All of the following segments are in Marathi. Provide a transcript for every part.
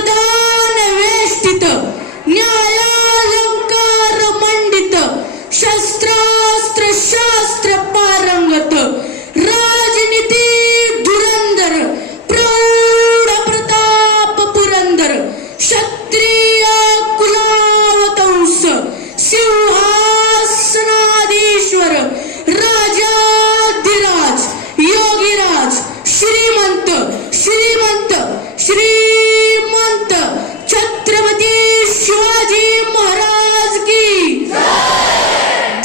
मतदान वेष्टित न्यायालंकार मंडित शस्त्रास्त्र शास्त्र पारंगत राजनीती धुरंधर प्रौढ प्रताप पुरंदर क्षत्रिय कुलावतंस सिंहासनाधीश्वर राजाधिराज योगीराज श्रीमंत श्रीमंत श्रीमंत छत्रपती शिवाजी महाराज की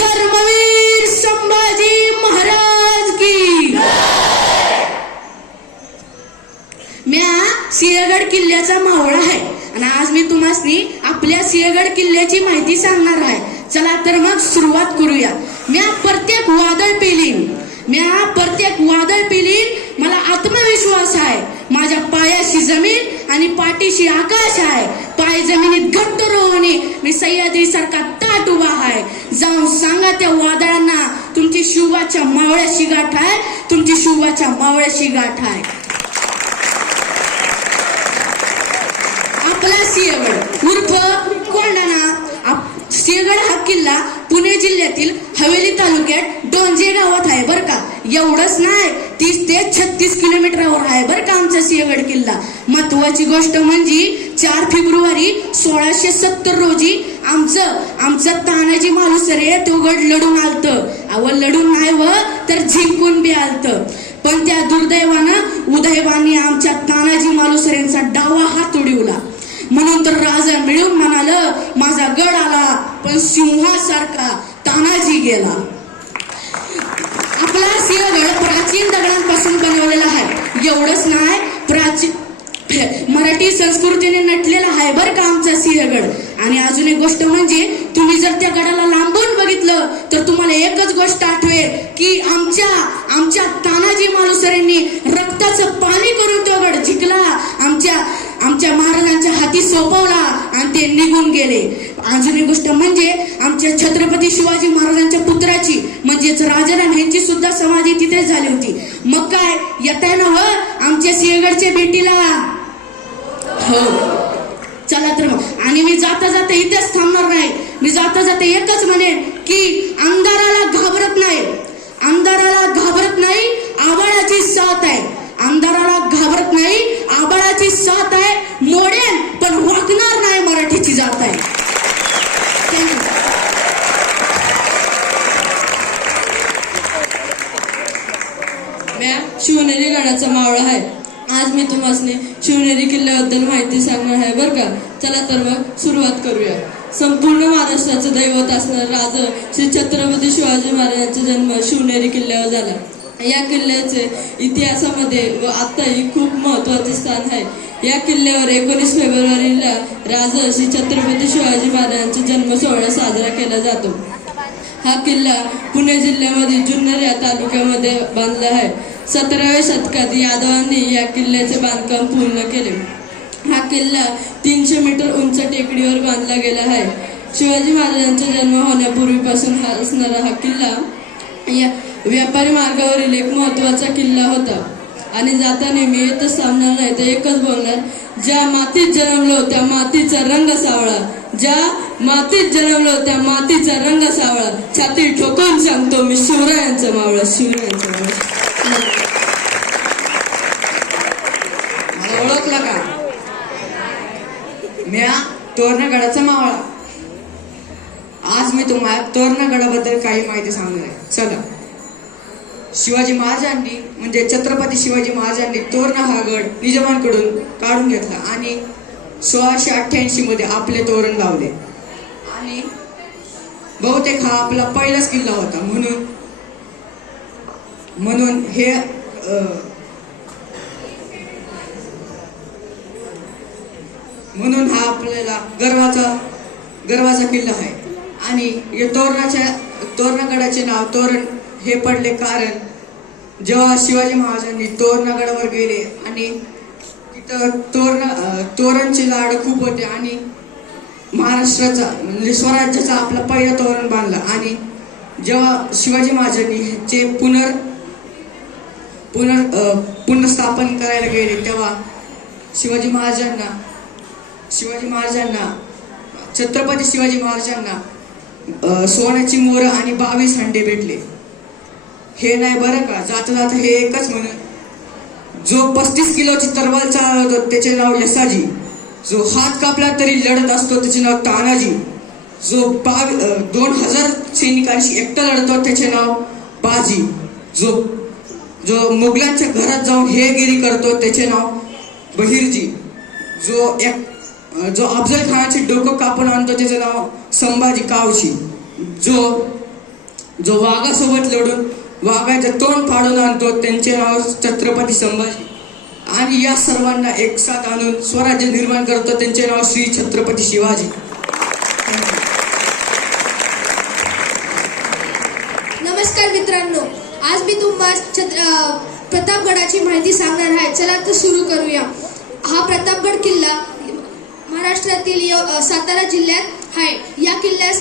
धर्मवीर संभाजी महाराज की। म्या सिंहगड किल्ल्याचा मावळा आहे आणि आज मी तुम्हासनी आपल्या सिंहगड किल्ल्याची माहिती सांगणार आहे। चला तर मग सुरुवात करूया। म्या प्रत्येक वादळ पेलीन मला आत्मविश्वास आहे। माझ्या पायाशी जमीन आणि पाठीशी आकाश आहे। पाय जमिनीत घट्ट रोवणे मी सह्याद्री सारखा ताट उभा आहे। जाऊन सांगा त्या वादळांना तुमची शिवाच्या मावळ्याशी गाठ आहे, तुमची शिवाच्या मावळ्याशी गाठ आहे। आपला सिंहगड उर्फ कोंढाणा। सिंहगड हा किल्ला पुणे जिल्ह्यातील हवेली तालुक्यात डोंजे गावात आहे बर का। एवढंच नाही 30 ते 36 किलोमीटरवर आहे बर का आमचा सिंहगड किल्ला। महत्वाची गोष्ट म्हणजे 4 फेब्रुवारी 1670 रोजी आमचं तानाजी मालुसरे तो गड लढून आलत। लढून नाही व तर जिंकून बी आलत। पण त्या दुर्दैवानं उदयबानी आमच्या तानाजी मालुसरेंचा डावा हात उडवला। म्हणून तर राजा मिळून म्हणाल माझा गड आला पण सिंहासारखा तानाजी गेला। आपला सिंहगड प्राचीन दगडांपासून बनवलेला आहे। एवढंच नाही प्राचीन मराठी संस्कृतीने नटलेला आहे बर का आमचा सिंहगड। आणि अजून एक गोष्ट म्हणजे तुम्ही जर त्या गडाला लांबून बघितलं तर तुम्हाला एकच गोष्ट आठवेल की आमच्या तानाजी मालुसरेंनी रक्ताचं पाणी करून तो गड जिंकला। आमच्या महाराजांच्या हाती सोपवला आणि ते निघून गेले। अजून एक गोष्ट म्हणजे आमच्या छत्रपती शिवाजी महाराजांच्या पुत्राची म्हणजेच राजाराम यांची सुद्धा समाधी तिथेच झाली होती। मग काय येताय ना व आमच्या सिंहगडच्या भेटीला? हो चला तर मग। आणि मी जाता जाता इथेच थांबणार नाही। मी जाता जाता एकच म्हणेन की अंधाराला घाबरत नाही आबाळाची साथ आहे। अंधाराला घाबरत नाही आबाळाची साथ आहे। मोडेन पण वाकणार नाही मराठीची जात आहे। म्या शिवनेरी गडाचा मावळा आहे। आज मी तुम्हाला शिवनेरी किल्ल्याबद्दल माहिती सांगणार आहे बर का। चला तर मग सुरुवात करूया। संपूर्ण महाराष्ट्राचं दैवत असणारा राजा श्री छत्रपती शिवाजी महाराजांचा जन्म शिवनेरी किल्ल्यावर झाला। या किल्ल्याचे इतिहासामध्ये व आताही खूप महत्वाचे स्थान आहे। या किल्ल्यावर 19 फेब्रुवारीला राजा श्री छत्रपती शिवाजी महाराजांचा जन्म सोहळा साजरा केला जातो। हा किल्ला पुणे जिल्ह्यामध्ये जुन्नर या तालुक्यामध्ये बांधला आहे। 17व्या शतकात यादवांनी या किल्ल्याचे बांधकाम पूर्ण केले। हा किल्ला 300 मीटर उंच टेकडीवर बांधला गेला आहे। शिवाजी महाराजांचा जन्म होण्यापूर्वीपासून असणारा हा किल्ला या व्यापारी मार्गावरील एक महत्वाचा किल्ला होता। आणि जाताना मी येतच थांबणार नाही तर एकच बोलणार, ज्या मातीत जन्मलो त्या मातीचा रंग सावळा, ज्या मातीत जन्मलो त्या मातीचा रंग सावळा, छाती ठोकून सांगतो मी शिवरायांचा मावळा, शिवरायांचा मावळा। मला ओळखला का? म्या तोरणगडाचा मावळा। आज मी तुम्हाला तोरणगडाबद्दल काही माहिती सांगणार आहे। चला। शिवाजी महाराजांनी म्हणजे छत्रपती शिवाजी महाराजांनी तोरणा हा गड निजामांकडून काढून घेतला आणि 1688 मध्ये आपले तोरण लावले। आणि बहुतेक हा आपला पहिलाच किल्ला होता। म्हणून हा आपल्याला गर्वाचा किल्ला आहे। आणि या तोरणगडाचे नाव तोरण हे पडले कारण जेव्हा शिवाजी महाराजांनी तोरणगडावर गेले आणि तिथं तोरणचे लाड खूप होते आणि महाराष्ट्राचा म्हणजे स्वराज्याचा आपला पहिला तोरण बांधला। आणि जेव्हा शिवाजी महाराजांनी ह्याचे पुनर्स्थापन करायला गेले तेव्हा शिवाजी महाराजांना शिवाजी महाराजांना छत्रपती शिवाजी महाराजांना सोन्याची मोर आणि 22 हंडे भेटले. हे नाही बरं का, जाता जाता हे एकच म्हणून, जो 35 किलोची तलवार चालवतो त्याचे नाव यसाजी, जो हात कापला तरी लढत असतो त्याचे नाव तानाजी, जो 2000 सैनिकांशी एकटा लढतो त्याचे नाव बाजी, जो मुघलांच्या घरात जाऊन हेरगिरी करतो त्याचे नाव बहिर्जी, जो अफजल खानाचे डोकं कापून आणतो त्याचे नाव संभाजी कावशी, जो वाघासोबत लढून वाघाचं तोंड फाडून आणतो त्यांचे नाव छत्रपती संभाजी, आणि या सर्वांना एकसाथ आणून स्वराज्य निर्माण करतो त्यांचे नाव श्री छत्रपती शिवाजी. नमस्कार मित्रांनो, आज मी तुम्हाला प्रतापगडाची माहिती सांगणार आहे. चला तर सुरू करूया. हा प्रतापगड किल्ला महाराष्ट्रातील सातारा जिल्ह्यात आहे. या किल्ल्यास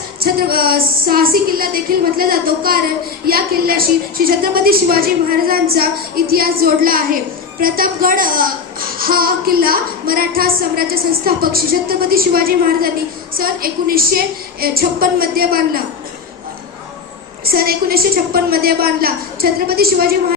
साहसी किल्ला देखील म्हटला जातो, कारण या किल्ल्याशी श्री छत्रपती शिवाजी महाराजांचा इतिहास जोडला आहे. प्रतापगड हा किल्ला मराठा साम्राज्य संस्थापक श्री छत्रपती शिवाजी महाराजांनी सन 1956 मध्ये बांधला. छत्रपती शिवाजी महाराज